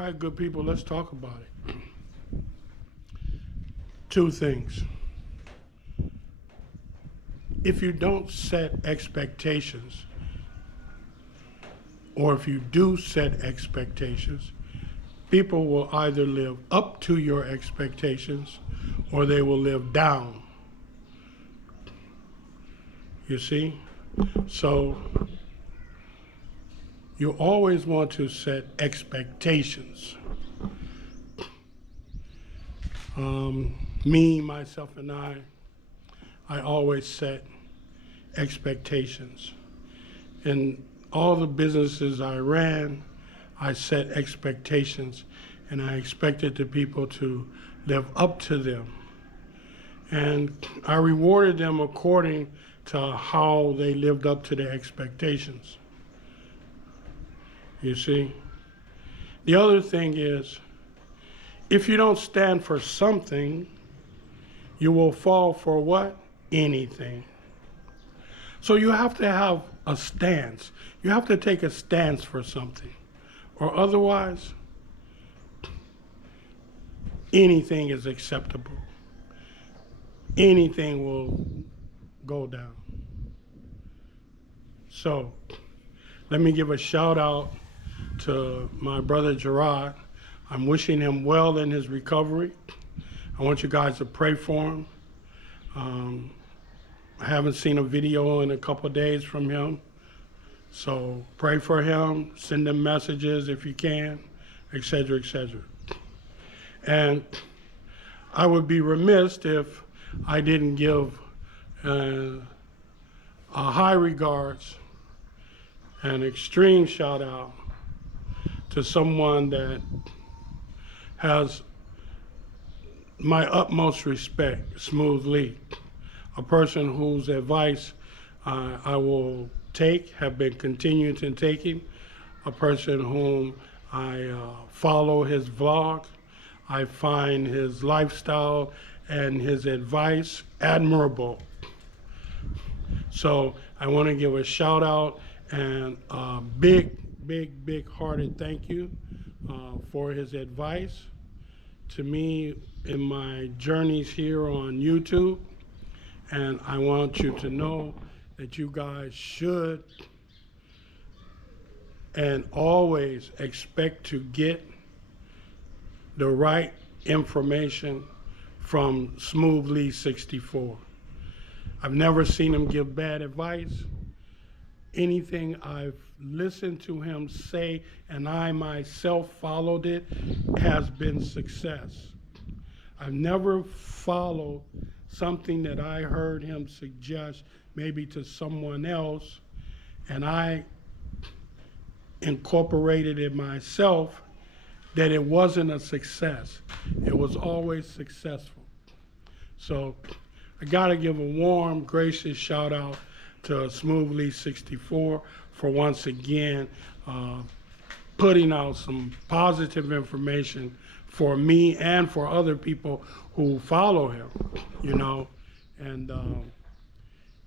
right, good people, let's talk about it. Two things. If you don't set expectations, or if you do set expectations, people will either live up to your expectations or they will live down. You see? So you always want to set expectations. Me, myself, and I always set expectations. In all the businesses I ran, I set expectations, and I expected the people to live up to them. And I rewarded them according to how they lived up to their expectations. You see? The other thing is, if you don't stand for something, you will fall for what? Anything. So you have to have a stance. You have to take a stance for something. Or otherwise, anything is acceptable. Anything will go down. So, let me give a shout out to my brother Gerard. I'm wishing him well in his recovery. I want you guys to pray for him. I haven't seen a video in a couple of days from him. So pray for him, send him messages if you can, etc., etc. And I would be remiss if I didn't give a high regards, an extreme shout out to someone that has my utmost respect, Smooth Lee, a person whose advice I will take, have been continuing to taking, a person whom I follow his vlog. I find his lifestyle and his advice admirable. So I want to give a shout out and a big hearted thank you for his advice to me in my journeys here on YouTube. And I want you to know that you guys should and always expect to get the right information from Smooth Lee 64. I've never seen him give bad advice. Anything I've listened to him say and I myself followed it has been success. I've never followed something that I heard him suggest maybe to someone else and I incorporated it myself that it wasn't a success. It was always successful. So I gotta give a warm, gracious shout out to Smooth Lee 64 for once again putting out some positive information for me and for other people who follow him, you know. And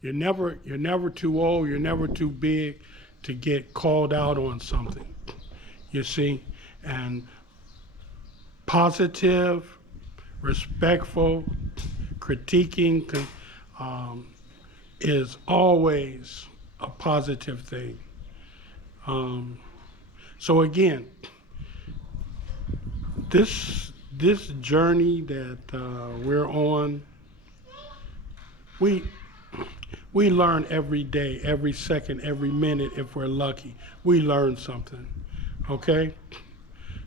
you're never too old, you're never too big to get called out on something, you see. And positive, respectful critiquing is always a positive thing. So again, this journey that we're on, we learn every day, every second, every minute. If we're lucky, we learn something. Okay?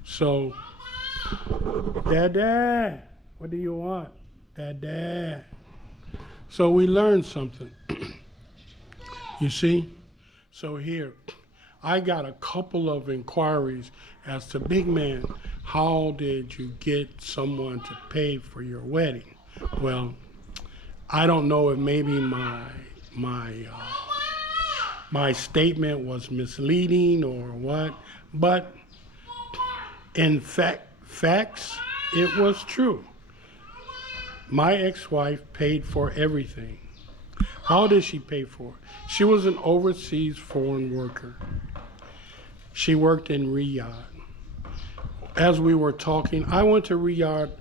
So, Dada, what do you want? Dada. So we learn something. You see? So here, I got a couple of inquiries as to, big man, how did you get someone to pay for your wedding? Well, I don't know if maybe my statement was misleading or what, but in facts, it was true. My ex-wife paid for everything. How did she pay for it? She was an overseas foreign worker. She worked in Riyadh. as we were talking, I went to Riyadh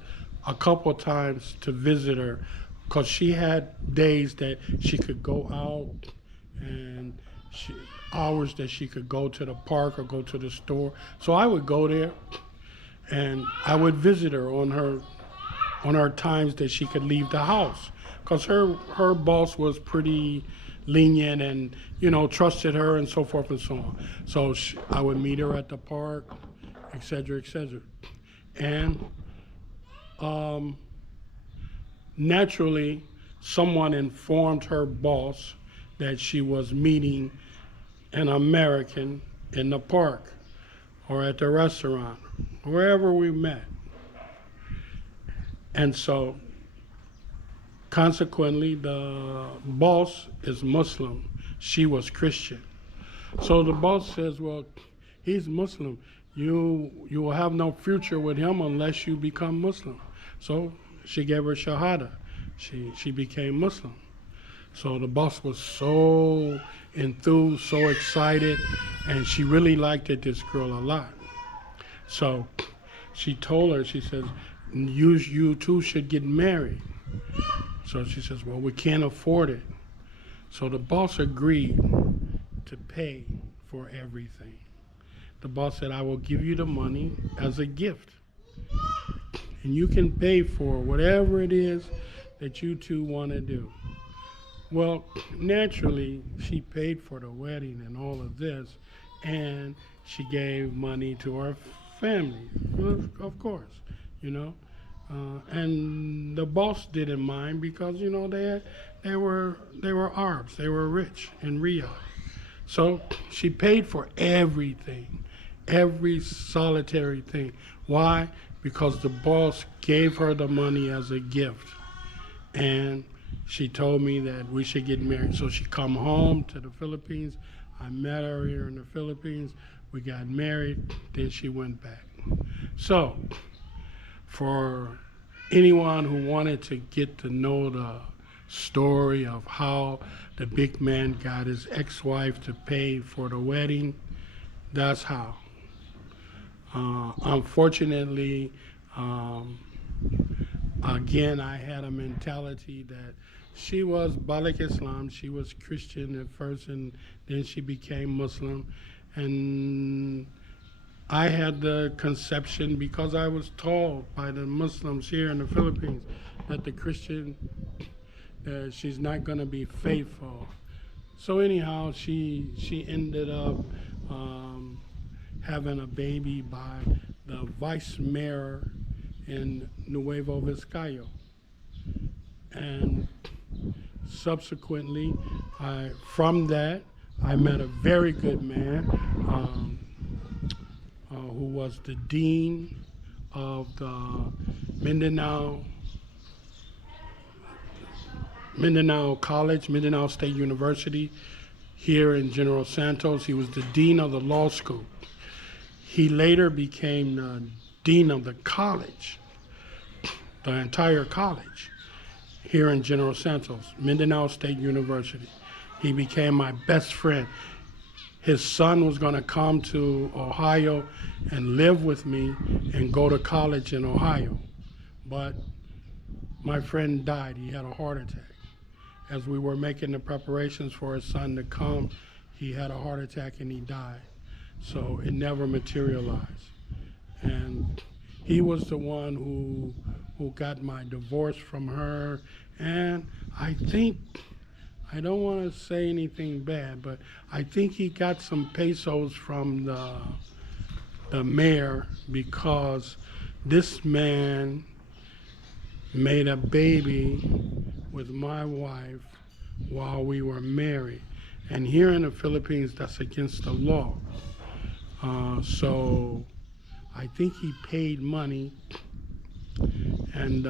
a couple times to visit her because she had days that she could go out and she, hours that she could go to the park or go to the store. So I would go there and I would visit her on her times that she could leave the house because her boss was pretty lenient and trusted her and so forth and so on. So I would meet her at the park, etc., etc. And naturally, someone informed her boss that she was meeting an American in the park or at the restaurant, wherever we met. And so, consequently, the boss is Muslim. She was Christian. So the boss says, well, he's Muslim. You will have no future with him unless you become Muslim. So she gave her shahada. She became Muslim. So the boss was so enthused, so excited, and she really liked this girl a lot. So she told her, she says, you two should get married. So she says, well, we can't afford it. So the boss agreed to pay for everything. The boss said, I will give you the money as a gift. And you can pay for whatever it is that you two want to do. Well, naturally, she paid for the wedding and all of this, and she gave money to her family, of course. And the boss didn't mind because they were Arabs, they were rich in Riyadh. So she paid for everything, every solitary thing. Why? Because the boss gave her the money as a gift, and she told me that we should get married. So she come home to the Philippines. I met her here in the Philippines. We got married. Then she went back. So for anyone who wanted to get to know the story of how the big man got his ex-wife to pay for the wedding, that's how. Unfortunately, again, I had a mentality that she was Balik Islam, she was Christian at first, and then she became Muslim. And I had the conception, because I was told by the Muslims here in the Philippines, that the Christian, she's not going to be faithful. So anyhow, she ended up having a baby by the vice mayor in Nuevo Vizcaya. And subsequently, from that, I met a very good man who was the dean of the Mindanao College, Mindanao State University here in General Santos. He was the dean of the law school. He later became the dean of the college, the entire college here in General Santos, Mindanao State University. He became my best friend. His son was going to come to Ohio and live with me and go to college in Ohio. But my friend died. He had a heart attack. As we were making the preparations for his son to come, he had a heart attack and he died. So it never materialized. And he was the one who got my divorce from her. And I think, I don't want to say anything bad, but I think he got some pesos from the mayor because this man made a baby with my wife while we were married. And here in the Philippines, that's against the law. So I think he paid money, and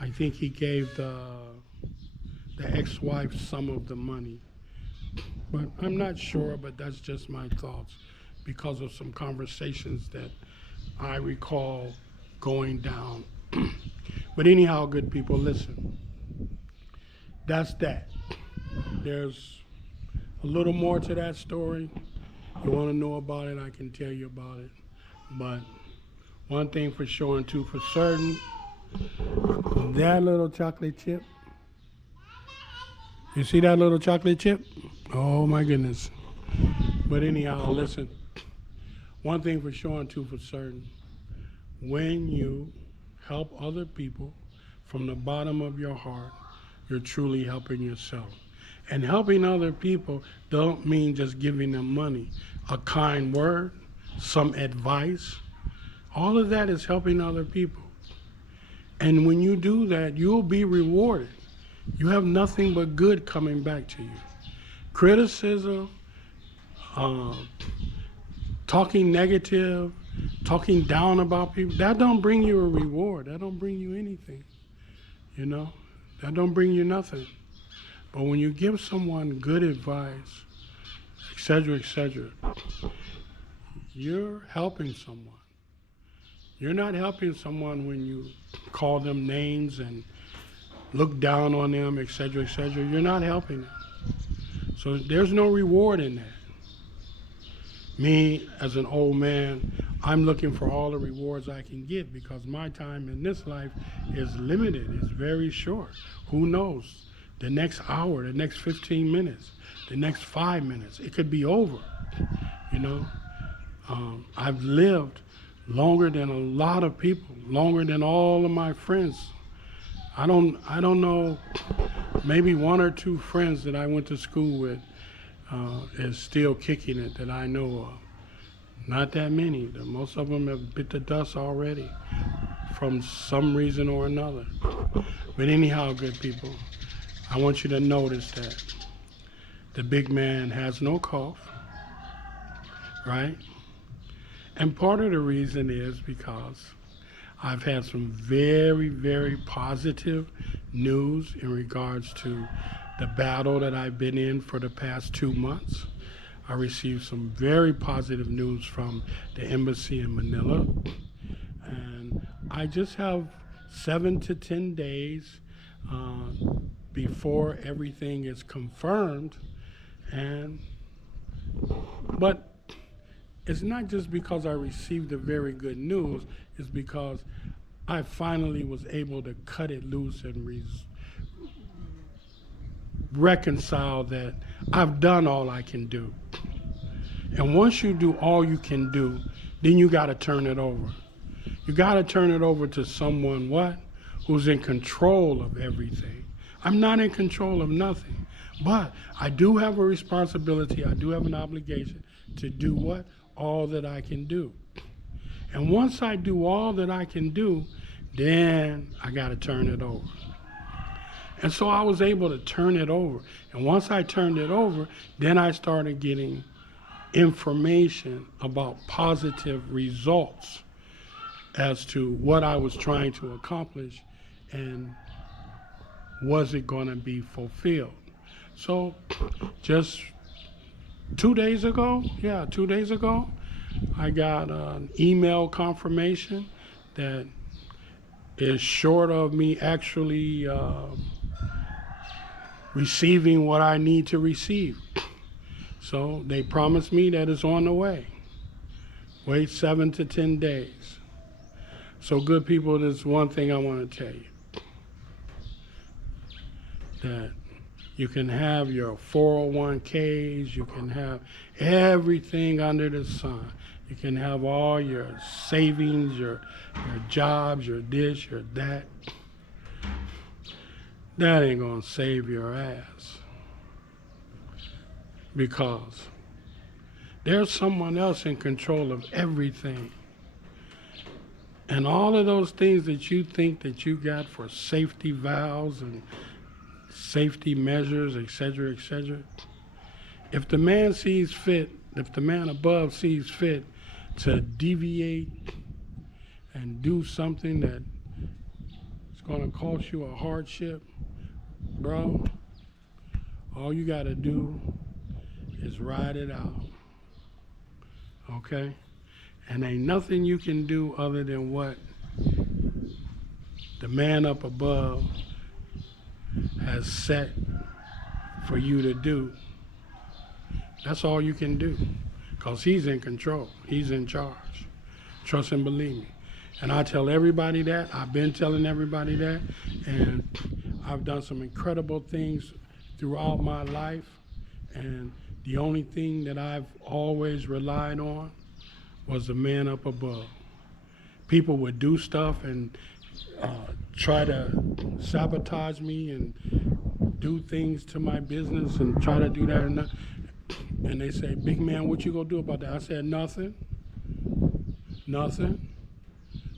I think he gave the ex-wife some of the money. But I'm not sure, but that's just my thoughts because of some conversations that I recall going down. But anyhow, good people, listen. That's that. There's a little more to that story. If you want to know about it, I can tell you about it. But one thing for sure and two for certain, that little chocolate chip, you see that little chocolate chip? Oh my goodness. But anyhow, listen, one thing for sure and two for certain, when you help other people from the bottom of your heart, you're truly helping yourself. And helping other people don't mean just giving them money. A kind word, some advice, all of that is helping other people. And when you do that, you'll be rewarded. You have nothing but good coming back to you. Criticism, uh, talking negative, talking down about people, that don't bring you a reward. That don't bring you anything, you know? That don't bring you nothing. But when you give someone good advice, etc., you're helping someone. You're not helping someone when you call them names and look down on them, etc., etc. You're not helping them. So there's no reward in that. Me, as an old man, I'm looking for all the rewards I can get because my time in this life is limited. It's very short. Who knows? The next hour, the next 15 minutes, the next 5 minutes, it could be over, you know? I've lived longer than a lot of people, longer than all of my friends. I don't know, maybe one or two friends that I went to school with is still kicking it that I know of. Not that many. Most of them have bit the dust already from some reason or another. But anyhow, good people, I want you to notice that the big man has no cough, right? And part of the reason is because I've had some very, very positive news in regards to the battle that I've been in for the past 2 months. I received some very positive news from the embassy in Manila. And I just have 7 to 10 days before everything is confirmed. But it's not just because I received the very good news, it's because I finally was able to cut it loose and reconcile that I've done all I can do. And once you do all you can do, then you got to turn it over. You got to turn it over to someone what? Who's in control of everything. I'm not in control of nothing, but I do have a responsibility, I do have an obligation to do what? All that I can do. And once I do all that I can do, then I got to turn it over. And so I was able to turn it over. And once I turned it over, then I started getting information about positive results as to what I was trying to accomplish and was it going to be fulfilled. So just 2 days ago, I got an email confirmation that is short of me actually receiving what I need to receive. So they promised me that it's on the way. Wait 7 to 10 days. So good people, there's one thing I want to tell you. That you can have your 401ks, you can have everything under the sun. You can have all your savings, your jobs, your this, your that. That ain't gonna save your ass. Because there's someone else in control of everything. And all of those things that you think that you got for safety valves and safety measures, etc., if the man sees fit, if the man above sees fit to deviate and do something that is going to cost you a hardship, bro, all you got to do is ride it out, okay? And ain't nothing you can do other than what the man up above has set for you to do. That's all you can do, because he's in control, he's in charge. Trust and believe me. And I tell everybody that. I've been telling everybody that. And I've done some incredible things throughout my life. And the only thing that I've always relied on was the man up above. People would do stuff and try to sabotage me and do things to my business and try to do that and that. And they say, big man, what you gonna do about that? I said, nothing. Nothing.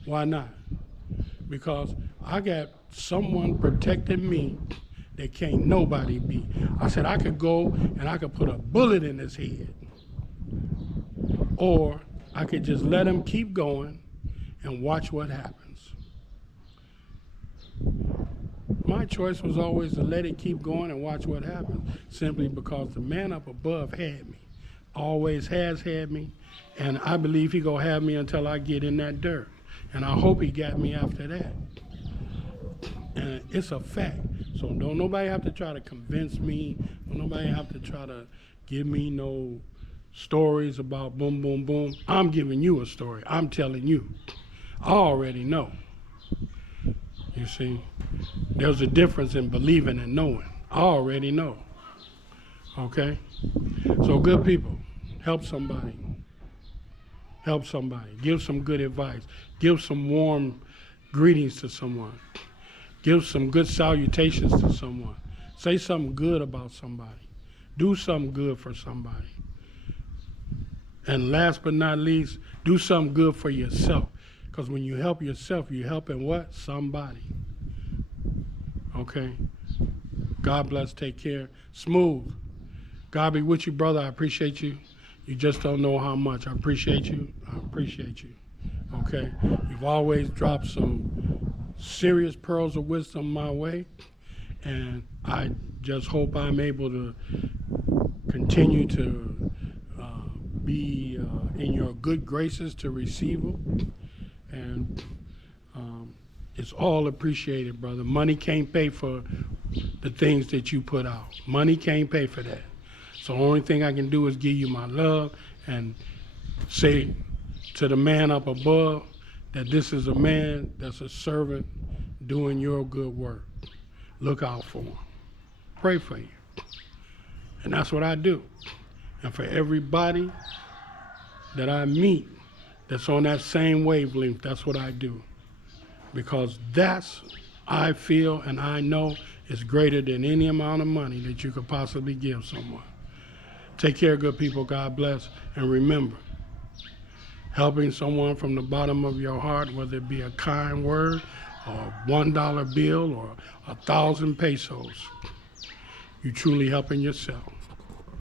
Why not? Because I got someone protecting me that can't nobody beat. I said I could go and I could put a bullet in his head. Or I could just let him keep going and watch what happens. My choice was always to let it keep going and watch what happens, simply because the man up above had me, always has had me, and I believe he gonna have me until I get in that dirt. And I hope he got me after that. And it's a fact. So don't nobody have to try to convince me, don't nobody have to try to give me no stories about boom, boom, boom. I'm giving you a story. I'm telling you. I already know. You see, there's a difference in believing and knowing. I already know. Okay? So good people, help somebody. Help somebody. Give some good advice. Give some warm greetings to someone. Give some good salutations to someone. Say something good about somebody. Do something good for somebody. And last but not least, do something good for yourself. Because when you help yourself, you're helping what? Somebody. Okay? God bless. Take care. Smooth. God be with you, brother. I appreciate you. You just don't know how much. I appreciate you. I appreciate you. Okay? You've always dropped some serious pearls of wisdom my way. And I just hope I'm able to continue to be in your good graces to receive them. And it's all appreciated, brother. Money can't pay for the things that you put out. Money can't pay for that. So the only thing I can do is give you my love and say to the man up above that this is a man that's a servant doing your good work. Look out for him. Pray for you. And that's what I do. And for everybody that I meet that's on that same wavelength, that's what I do. Because that's, I feel and I know, is greater than any amount of money that you could possibly give someone. Take care, good people. God bless. And remember, helping someone from the bottom of your heart, whether it be a kind word or a $1 bill or 1,000 pesos, you truly helping yourself.